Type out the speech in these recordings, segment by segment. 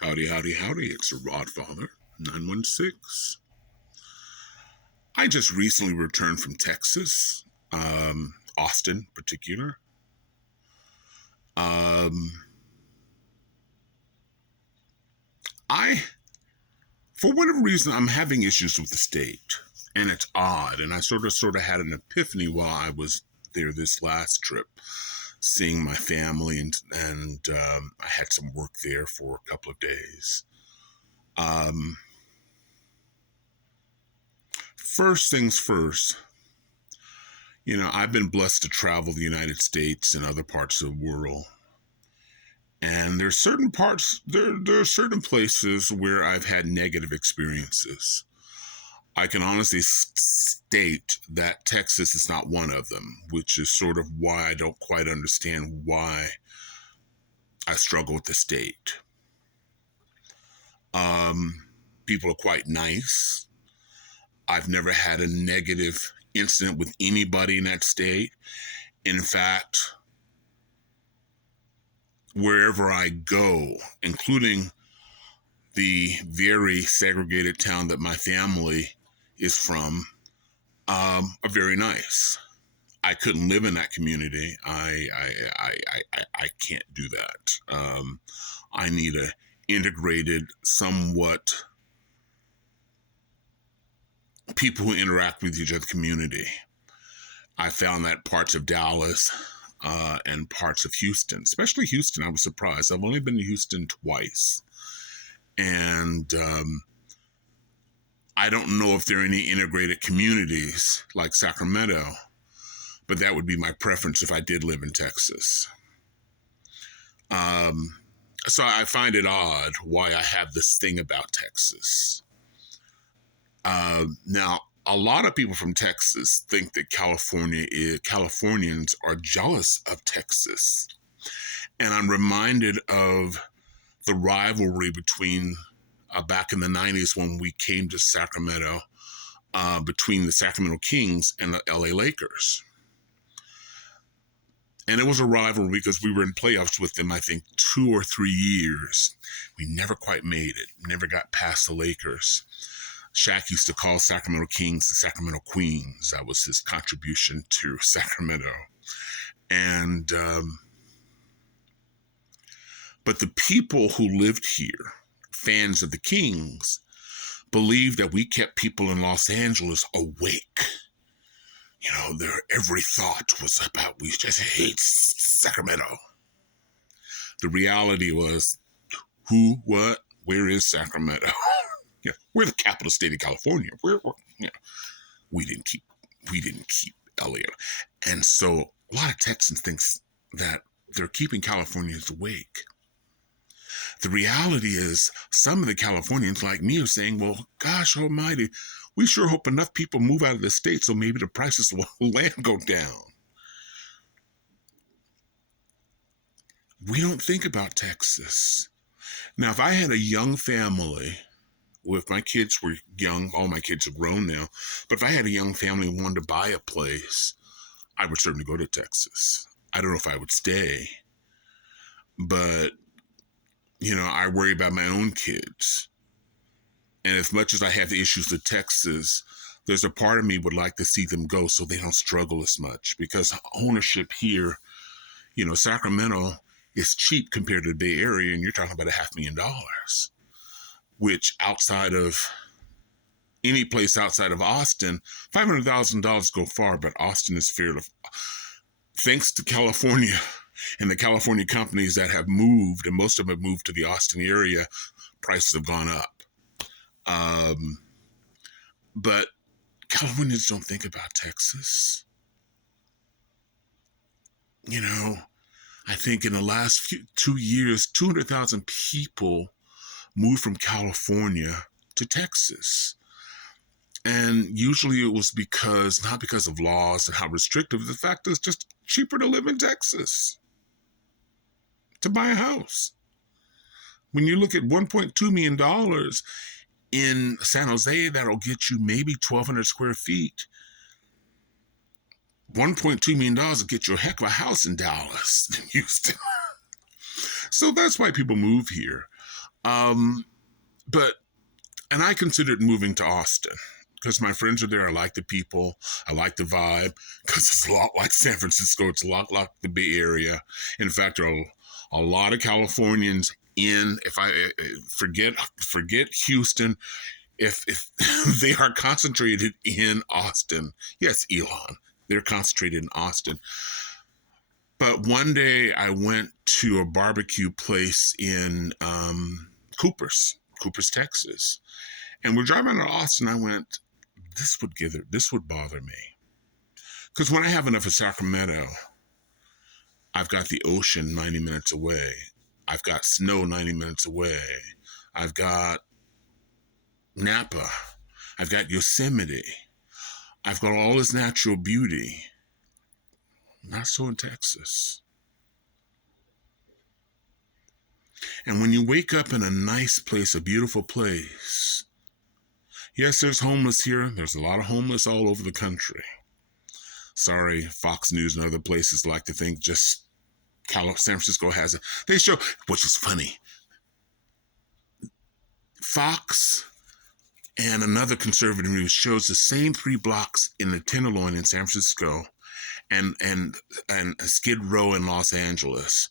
Howdy, howdy, howdy. It's your Rodfather, 916. I just recently returned from Texas, Austin in particular. Um, I, for whatever reason, I'm having issues with the state, and it's odd. And I sort of had an epiphany while I was there this last trip, seeing my family, and I had some work there for a couple of days. First things first, I've been blessed to travel the United States and other parts of the world. And there's certain parts, there are certain places where I've had negative experiences. I can honestly state that Texas is not one of them, which is sort of why I don't quite understand why I struggle with the state. People are quite nice. I've never had a negative incident with anybody in that state. In fact, wherever I go, including the very segregated town that my family is from, are very nice. I couldn't live in that community. I can't do that. I need a integrated, somewhat people who interact with each other community. I found that parts of Dallas and parts of Houston, especially Houston, I was surprised. I've only been to Houston twice. And I don't know if there are any integrated communities like Sacramento, but that would be my preference if I did live in Texas. So I find it odd why I have this thing about Texas. Now, a lot of people from Texas think that Californians are jealous of Texas. And I'm reminded of the rivalry between back in the 90s when we came to Sacramento, between the Sacramento Kings and the LA Lakers. And it was a rivalry because we were in playoffs with them, I think, 2 or 3 years. We never quite made it, never got past the Lakers. Shaq used to call Sacramento Kings the Sacramento Queens. That was his contribution to Sacramento. And, but the people who lived here, fans of the Kings, believed that we kept people in Los Angeles awake. Their every thought was about, we just hate Sacramento. The reality was, who, what, where is Sacramento? We're the capital state of California. We didn't keep LA. And so a lot of Texans think that they're keeping Californians awake. The reality is some of the Californians like me are saying, well, gosh almighty, we sure hope enough people move out of the state so maybe the prices of land go down. We don't think about Texas. Now, if I had a young family, if my kids were young, all my kids are grown now, but if I had a young family and wanted to buy a place, I would certainly go to Texas. I don't know if I would stay, but, I worry about my own kids. And as much as I have the issues with Texas, there's a part of me would like to see them go so they don't struggle as much, because ownership here, Sacramento is cheap compared to the Bay Area, and you're talking about $500,000. Which outside of any place outside of Austin, $500,000 go far, but Austin is fairly, thanks to California and the California companies that have moved, and most of them have moved to the Austin area, prices have gone up. But Californians don't think about Texas. I think in the last 2 years, 200,000 people moved from California to Texas. And usually it was not because of laws and how restrictive, the fact is just cheaper to live in Texas, to buy a house. When you look at $1.2 million in San Jose, that'll get you maybe 1,200 square feet. $1.2 million will get you a heck of a house in Dallas, in Houston. So that's why people move here. Um, but and I considered moving to Austin because my friends are there. I like the people. I like the vibe because it's a lot like San Francisco. It's a lot like the Bay Area. In fact, there are a lot of Californians in. If I forget Houston, if they are concentrated in Austin. Yes, Elon. They're concentrated in Austin. But one day I went to a barbecue place in Coopers, Texas. And we're driving to Austin. I went, this would bother me. Because when I have enough of Sacramento, I've got the ocean 90 minutes away. I've got snow 90 minutes away. I've got Napa. I've got Yosemite. I've got all this natural beauty. Not so in Texas. And when you wake up in a nice place, a beautiful place, yes, there's homeless here. There's a lot of homeless all over the country. Sorry, Fox News and other places like to think just San Francisco has it. They show, which is funny. Fox and another conservative news shows the same 3 blocks in the Tenderloin in San Francisco and Skid Row in Los Angeles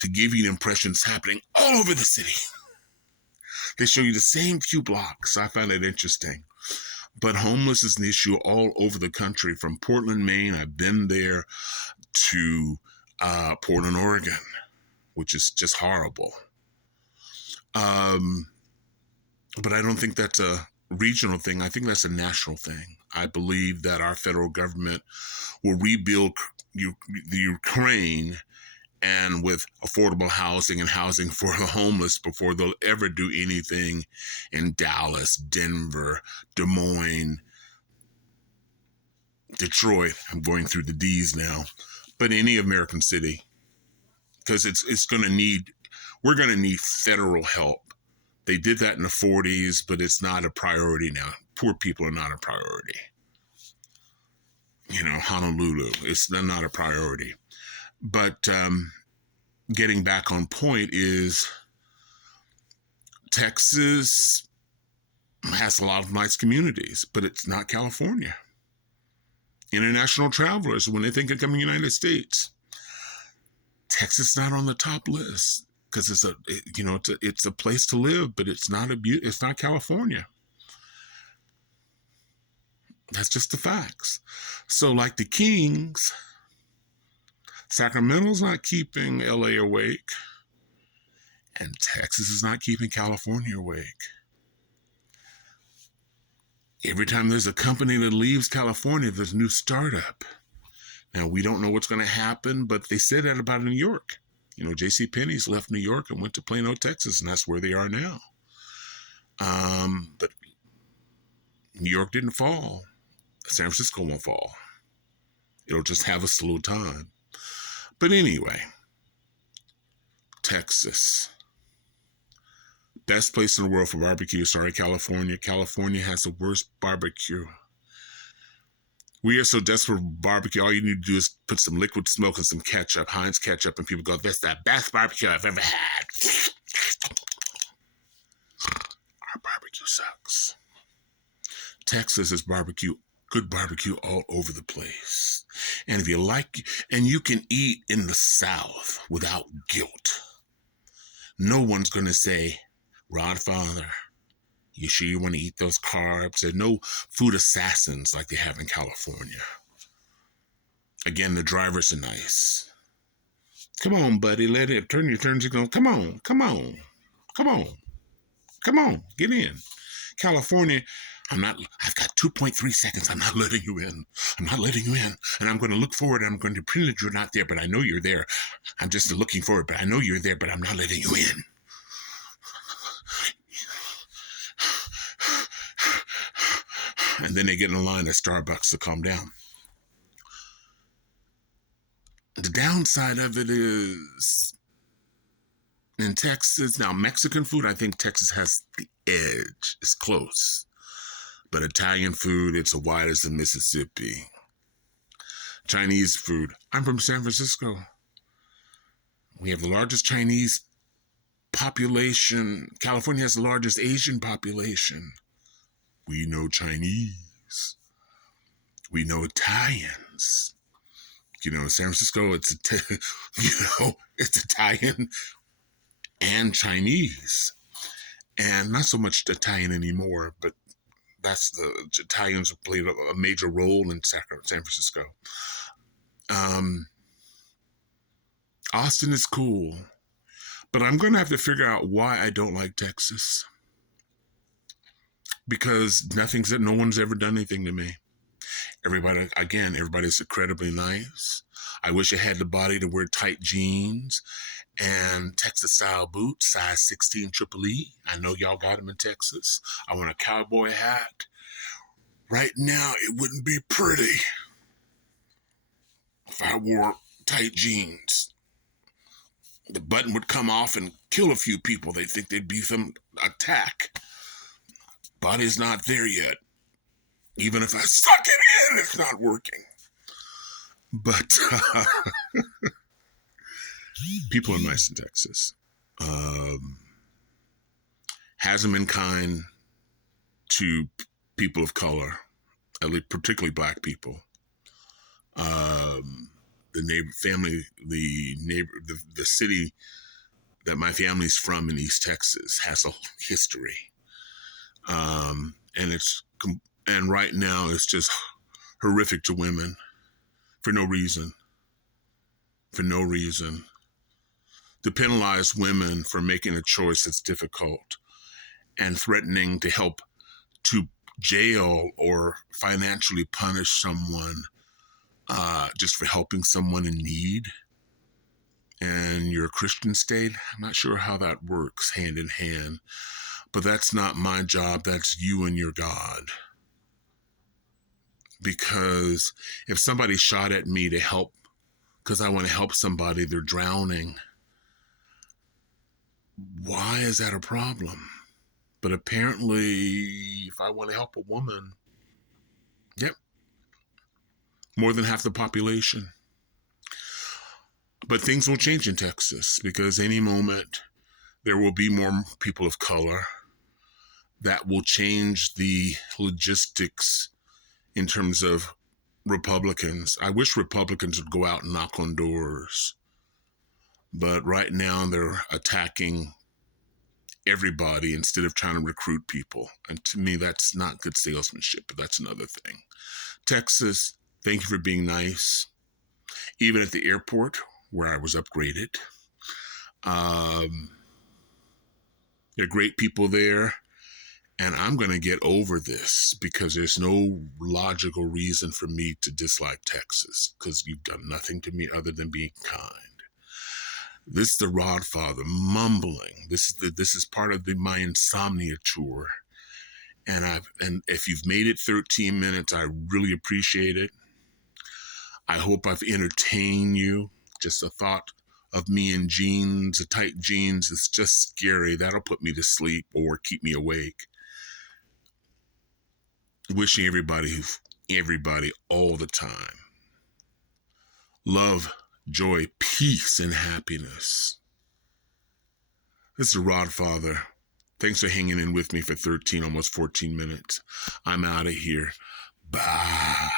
to give you the impression it's happening all over the city. They show you the same few blocks. I find it interesting. But homeless is an issue all over the country, from Portland, Maine. I've been there to Portland, Oregon, which is just horrible. But I don't think that's a regional thing. I think that's a national thing. I believe that our federal government will rebuild the Ukraine and with affordable housing and housing for the homeless before they'll ever do anything in Dallas, Denver, Des Moines, Detroit. I'm going through the D's now, but any American city, because we're going to need federal help. They did that in the 40s, but it's not a priority now. Poor people are not a priority. Honolulu, it's not a priority. But getting back on point is Texas has a lot of nice communities, but it's not California. International travelers, when they think of coming to the United States, Texas is not on the top list because it's a place to live, but it's not California. That's just the facts. So like the Kings, Sacramento's not keeping LA awake, and Texas is not keeping California awake. Every time there's a company that leaves California, there's a new startup. Now, we don't know what's going to happen, but they said that about New York. JCPenney's left New York and went to Plano, Texas, and that's where they are now. But New York didn't fall. San Francisco won't fall. It'll just have a slow time. But anyway, Texas. Best place in the world for barbecue. Sorry, California. California has the worst barbecue. We are so desperate for barbecue. All you need to do is put some liquid smoke and some ketchup, Heinz ketchup, and people go, that's the best barbecue I've ever had. Our barbecue sucks. Texas is good barbecue all over the place. And if you like, and you can eat in the South without guilt. No one's going to say, Rodfather, you sure you want to eat those carbs? There's no food assassins like they have in California. Again, the drivers are nice. Come on, buddy, let it turn your turns. Come on, get in. California, I've got 2.3 seconds. I'm not letting you in. And I'm going to look forward. I'm going to pretend that you're not there, but I know you're there. I'm just looking forward, but I know you're there, but I'm not letting you in. And then they get in a line at Starbucks to calm down. The downside of it is in Texas, now Mexican food, I think Texas has the edge. It's close. But Italian food, it's as wide as the Mississippi. Chinese food. I'm from San Francisco. We have the largest Chinese population. California has the largest Asian population. We know Chinese. We know Italians. San Francisco, it's it's Italian and Chinese, and not so much Italian anymore, but the Italians have played a major role in San Francisco. Austin is cool, but I'm going to have to figure out why I don't like Texas, because no one's ever done anything to me. Everybody's incredibly nice. I wish I had the body to wear tight jeans and Texas-style boots, size 16 Triple E. I know y'all got them in Texas. I want a cowboy hat. Right now, it wouldn't be pretty if I wore tight jeans. The button would come off and kill a few people. They'd think there'd be some attack. Body's not there yet. Even if I suck it in, it's not working. But people are nice in Texas. Hasn't been kind to people of color, at least particularly black people. The city that my family's from in East Texas has a history, and right now it's just horrific to women for no reason. To penalize women for making a choice that's difficult and threatening to jail or financially punish someone just for helping someone in need. And you're a Christian state, I'm not sure how that works hand in hand, but that's not my job. That's you and your God. Because if somebody shot at me to help, because I want to help somebody, they're drowning, why is that a problem? But apparently, if I want to help a woman, yep, more than half the population. But things will change in Texas, because any moment there will be more people of color. That will change the logistics in terms of Republicans. I wish Republicans would go out and knock on doors. But right now they're attacking everybody instead of trying to recruit people. And to me, that's not good salesmanship, but that's another thing. Texas, thank you for being nice. Even at the airport where I was upgraded. There are great people there. And I'm going to get over this, because there's no logical reason for me to dislike Texas, because you've done nothing to me other than being kind. This is the Rodfather mumbling. This is part of my insomnia tour. And if you've made it 13 minutes, I really appreciate it. I hope I've entertained you. Just a thought of me in jeans, tight jeans, is just scary. That'll put me to sleep or keep me awake. Wishing everybody all the time love, joy, peace, and happiness. This is the Rodfather. Thanks for hanging in with me for 13, almost 14 minutes. I'm out of here. Bye.